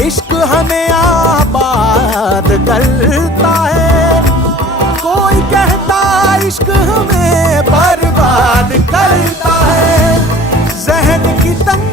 इश्क हमें आबाद करता है, कोई कहता इश्क हमें बर्बाद करता है। जहन की तंग